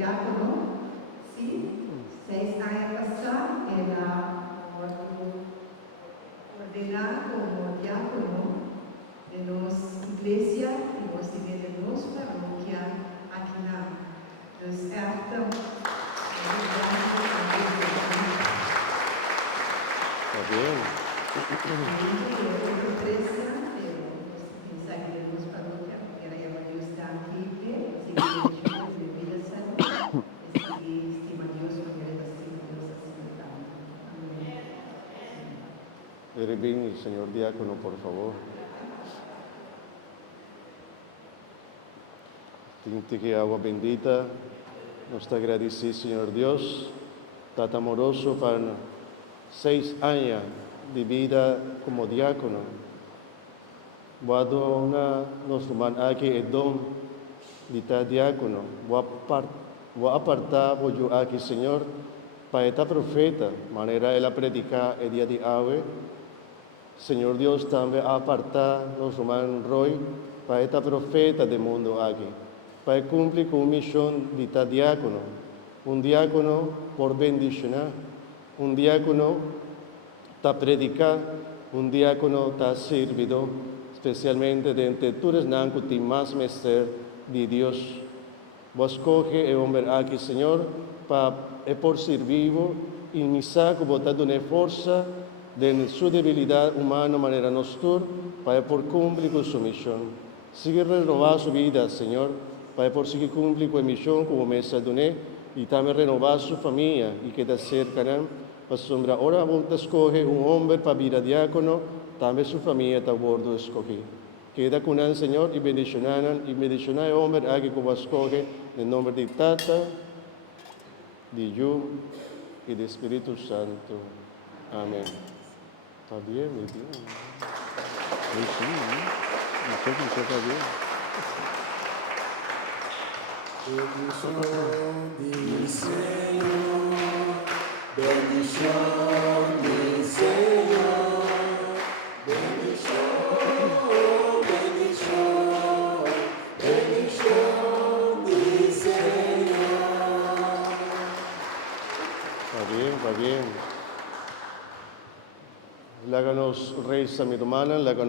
diácono, ¿sí? 6 años pasados, era ordenado como diácono de nuestra iglesia y de nuestra parroquia aquí. Dus echt Está bien. Ven el señor diácono, por favor. Tinte que agua bendita nos te agradecer, Señor Dios, tan amoroso para 6 años de vida como diácono. Voy a nos man aquí el don de estar diácono. Voy a apartar yo aquí, Señor, para esta profeta, manera ela predicar el día de hoy. Señor Dios, también apartar nos man Roy para esta profeta del mundo aquí, para cumplir con misión de estar diácono. Un diácono por bendicionar, un diácono para predicar, un diácono para servir, especialmente de entre todos los que tienen más mestre de Dios. Vos coge el hombre aquí, Señor, para por servir y mi saco botar de fuerza de su debilidad humana manera nostra para por cumplir con su misión. Sigue renovar su vida, Señor, para por seguir cumplir con misión como mesa de y también renovar su familia y queda cerca, para sombra. Ahora vos escoge un hombre para vida diácono, también su familia está bordo escoger. Queda con el Señor y bendicionar el hombre aquí que vos escoge en el nombre de Tata, de Hijo y del Espíritu Santo. Amén. Está bien, mi Dios. Sí, está bien. Bendición del Señor, bendición, bendición del Señor. Está bien. Láganos, Rey San mi hermana, láganos.